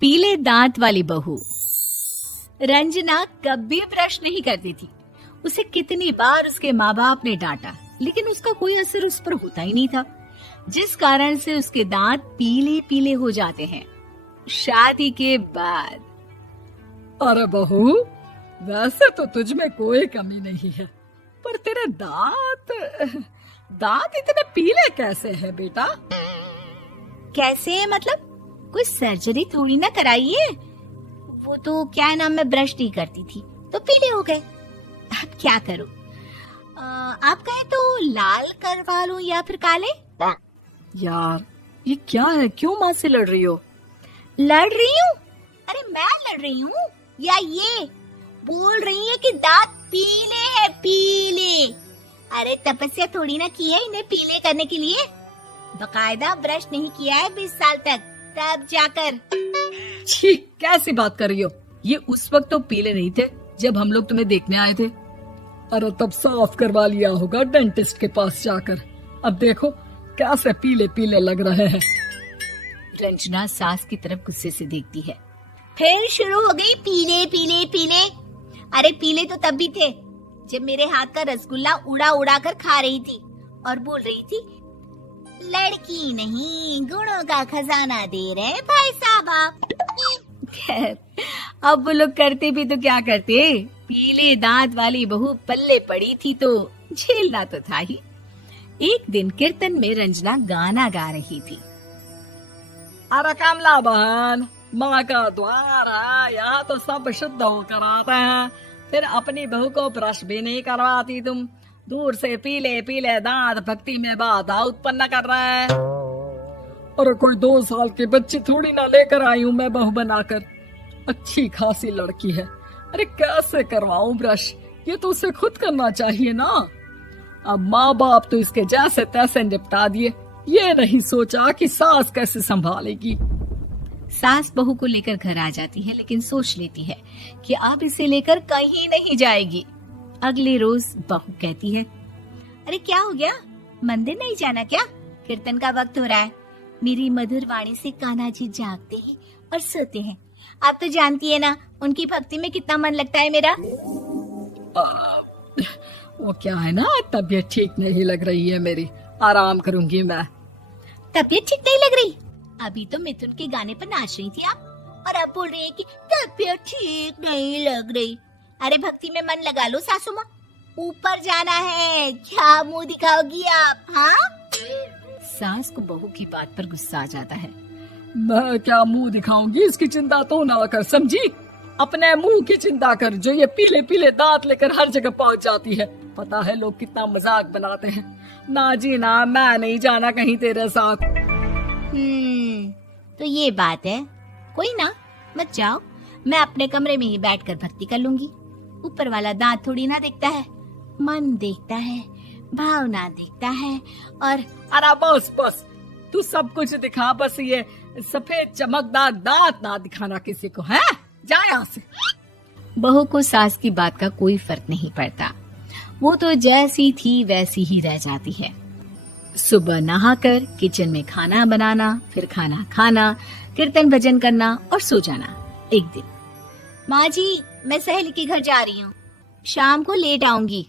पीले दांत वाली बहू। रंजना कभी ब्रश नहीं करती थी। उसे कितनी बार उसके माँ बाप ने डांटा, लेकिन उसका कोई असर उस पर होता ही नहीं था, जिस कारण से उसके दांत पीले पीले हो जाते हैं। शादी के बाद अरे बहू, वैसे तो तुझ में कोई कमी नहीं है, पर तेरे दांत इतने पीले कैसे हैं बेटा? कैसे मतलब? कोई सर्जरी थोड़ी ना कराइए। वो तो क्या नाम, मैं ब्रश नहीं करती थी तो पीले हो गए। अब क्या करूं? आप कहें तो लाल करवा लूं या फिर काले? यार ये क्या है, क्यों माँ से लड़ रही हो? लड़ रही हूँ? अरे मैं लड़ रही हूँ या ये बोल रही है कि दांत पीले हैं, पीले। अरे तपस्या थोड़ी ना की है इन्हें पीले करने के लिए। बकायदा ब्रश नहीं किया है 20 साल तक, तब जाकर। छी, कैसी बात कर रही हो? ये उस वक्त तो पीले नहीं थे जब हम लोग तुम्हें देखने आए थे। अरे तब साफ करवा लिया होगा डेंटिस्ट के पास जाकर। अब देखो कैसे पीले पीले लग रहे हैं। रंजना सास की तरफ गुस्से से देखती है। फिर शुरू हो गई पीले पीले पीले। अरे पीले तो तब भी थे जब मेरे हाथ का रसगुल्ला उड़ा उड़ा कर खा रही थी और बोल रही थी, लड़की नहीं गुणों का खजाना दे रहे भाई साहब आप। खैर, अब वो लोग करते भी तो क्या करते, पीले दांत वाली बहू पल्ले पड़ी थी तो झेलना तो था ही। एक दिन कीर्तन में रंजना गाना गा रही थी। अरे कमला बहन, माँ का द्वार है, यहाँ तो सब शुद्ध होकर आते हैं, फिर अपनी बहू को ब्रश भी नहीं करवाती तुम। दूर से पीले पीले दांत भक्ति में बाधा उत्पन्न कर रहे हैं। अरे कोई 2 साल की बच्ची थोड़ी ना लेकर आई हूँ मैं बहू बनाकर। अच्छी खासी लड़की है, अरे कैसे करवाऊं ब्रश? ये तो उसे खुद करना चाहिए ना। अब माँ बाप तो इसके जैसे तैसे निपटा दिए, ये नहीं सोचा कि सास कैसे संभालेगी। सास बहू को लेकर घर आ जाती है, लेकिन सोच लेती है कि अब इसे लेकर कहीं नहीं जाएगी। अगले रोज बहू कहती है, अरे क्या हो गया, मंदिर नहीं जाना क्या? कीर्तन का वक्त हो रहा है। मेरी मधुर वाणी से कान्हा जी जागते हैं और सोते हैं। आप तो जानती है ना उनकी भक्ति में कितना मन लगता है मेरा। वो क्या है ना, तबीयत ठीक नहीं लग रही है मेरी, आराम करूंगी मैं। तबीयत ठीक नहीं लग रही? अभी तो मिथुन के गाने पर नाच रही थी आप, और अब बोल रही है कि तबीयत ठीक नहीं लग रही। अरे भक्ति में मन लगा लो सासू माँ, ऊपर जाना है, क्या मुंह दिखाओगी आप? हाँ? सास को बहू की बात पर गुस्सा आ जाता है। मैं क्या मुंह दिखाऊंगी, इसकी चिंता तो ना कर, समझी? अपने मुंह की चिंता कर, जो ये पीले पीले दांत लेकर हर जगह पहुंच जाती है। पता है लोग कितना मजाक बनाते हैं। ना जी ना, मैं नहीं जाना कहीं तेरे साथ। तो ये बात है, कोई ना, मत जाओ, मैं अपने कमरे में ही बैठकर भक्ति कर लूंगी। ऊपर वाला दांत थोड़ी ना देखता है, मन देखता है, भावना देखता है। और अरे बस बस, तू सब कुछ दिखा, बस ये सफेद चमकदार दांत ना दिखाना किसी को, है? जा यहाँ से। बहू को सास की बात का कोई फर्क नहीं पड़ता, वो तो जैसी थी वैसी ही रह जाती है। सुबह नहाकर किचन में खाना बनाना, फिर खाना खाना, कीर्तन भजन करना और सो जाना। एक दिन, माँ जी मैं सहेली के घर जा रही हूँ, शाम को लेट आऊंगी।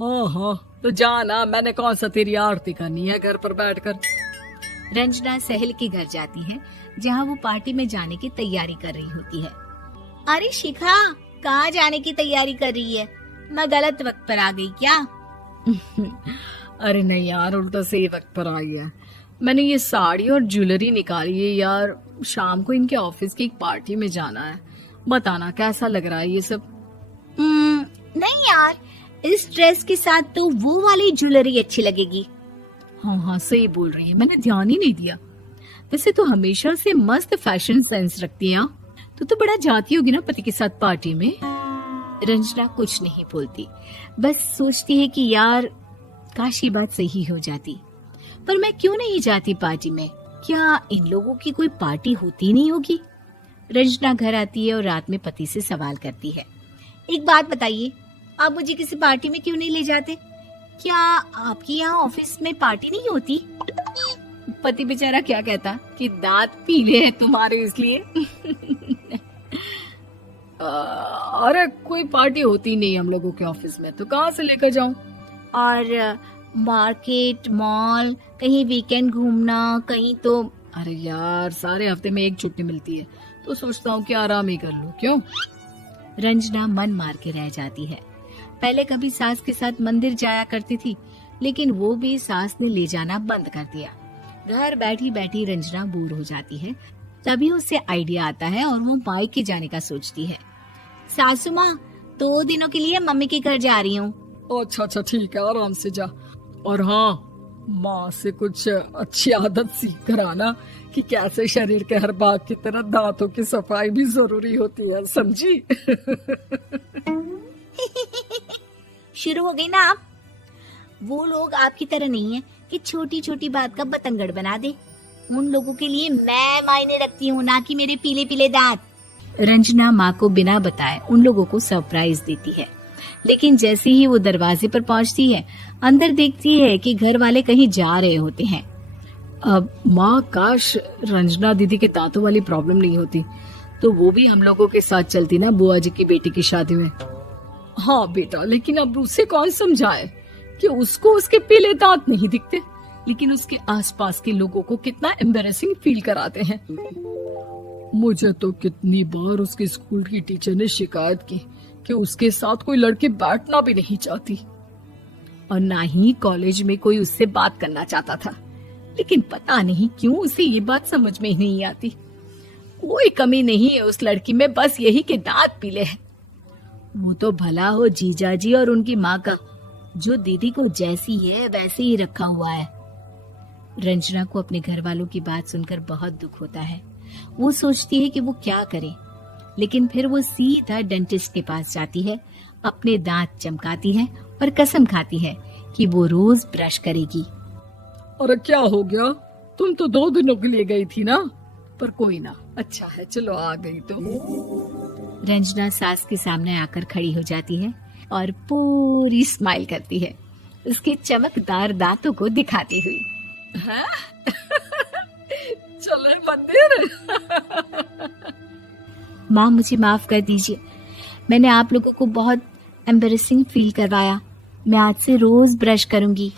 हाँ हाँ तो जाना, मैंने कौन सा तेरी आरती करनी है घर पर बैठकर। रंजना सहेली के घर जाती है, जहाँ वो पार्टी में जाने की तैयारी कर रही होती है। अरे शिखा, कहाँ जाने की तैयारी कर रही है? मैं गलत वक्त पर आ गई क्या? अरे नहीं यार, उल्टा सही वक्त पर आ गया। मैंने ये साड़ी और ज्वेलरी निकाली है यार, शाम को इनके ऑफिस की एक पार्टी में जाना है। बताना कैसा लग रहा है ये सब? नहीं यार, इस ड्रेस के साथ तो वो वाली ज्वेलरी अच्छी लगेगी। हाँ हाँ सही बोल रही है, मैंने ध्यान ही नहीं दिया। वैसे तो हमेशा से मस्त फैशन सेंस रखती है। तो बड़ा जाती होगी ना पति के साथ पार्टी में। रंजना कुछ नहीं बोलती, बस सोचती है कि यार काश ये बात सही हो जाती, पर मैं क्यों नहीं जाती पार्टी में? क्या इन लोगों की कोई पार्टी होती नहीं होगी? रंजना घर आती है और रात में पति से सवाल करती है, एक बात बताइए, आप मुझे किसी पार्टी में क्यों नहीं ले जाते? क्या आपकी यहाँ ऑफिस में पार्टी नहीं होती? पति बेचारा क्या कहता कि दांत पीले हैं तुम्हारे इसलिए। अरे कोई पार्टी होती नहीं हम लोगों के ऑफिस में, तो कहाँ से लेकर जाऊं? और मार्केट, मॉल, कहीं वीकेंड घूमना, कहीं तो। अरे यार, सारे हफ्ते में एक छुट्टी मिलती है, तो सोचता हूँ कि आराम ही कर लूं। क्यों? रंजना मन मार के रह जाती है। पहले कभी सास के साथ मंदिर जाया करती थी, लेकिन वो भी सास ने ले जाना बंद कर दिया। घर बैठी बैठी रंजना बोर हो जाती है। तभी उसे आइडिया आता है और वो मायके जाने का सोचती है। सासू माँ, 2 दिनों के लिए मम्मी के घर जा रही हूँ। अच्छा अच्छा, ठीक है, आराम से जा। और हाँ, माँ से कुछ अच्छी आदत सीख कर आना कि कैसे शरीर के हर भाग की तरह दांतों की सफाई भी जरूरी होती है, समझी? शुरू हो गई ना आप। वो लोग आपकी तरह नहीं है कि छोटी छोटी बात का बतंगड़ बना दे। उन लोगों के लिए मैं मायने रखती हूँ, ना कि मेरे पीले पीले दांत। रंजना माँ को बिना बताए उन लोगों को सरप्राइज देती है, लेकिन जैसे ही वो दरवाजे पर पहुंचती है, अंदर देखती है कि घर वाले कहीं जा रहे होते हैं। अब माँ, काश रंजना दीदी के दांतों वाली प्रॉब्लम नहीं होती, तो वो भी हम लोगों के साथ चलती ना बुआ जी की बेटी की शादी में। हाँ बेटा, लेकिन अब उसे कौन समझाए कि उसको उसके पीले दांत नहीं दिखते, लेकिन उसके आसपास के लोगों को कितना एम्बैरेसिंग फील कराते हैं। मुझे तो कितनी बार उसके स्कूल की टीचर ने शिकायत की कि उसके साथ कोई लड़की बैठना भी नहीं चाहती, और ना ही कॉलेज में कोई उससे बात करना चाहता था। लेकिन पता नहीं क्यों उसे ये बात समझ में ही नहीं आती। कोई कमी नहीं है उस लड़की में, बस यही कि दांत पीले हैं। वो तो भला हो जीजा जी और उनकी माँ का, जो दीदी को जैसी है वैसे ही रखा हुआ है। रंजना को अपने घर वालों की बात सुनकर बहुत दुख होता है। वो सोचती है कि वो क्या करे, लेकिन फिर वो सीधा डेंटिस्ट के पास जाती है, अपने दांत चमकाती है और कसम खाती है कि वो रोज ब्रश करेगी। अरे क्या हो गया? तुम तो 2 दिनों के लिए गई थी ना, पर कोई ना, अच्छा है, चलो आ गई तो। रंजना सास के सामने आकर खड़ी हो जाती है और पूरी स्माइल करती है, उसके चमकदार दांतों को दिखाती हुई। हैं? चले मंदिर। माँ, मुझे माफ कर दीजिए, मैंने आप लोगों को बहुत एम्बैरेसिंग फील करवाया। मैं आज से रोज ब्रश करूंगी।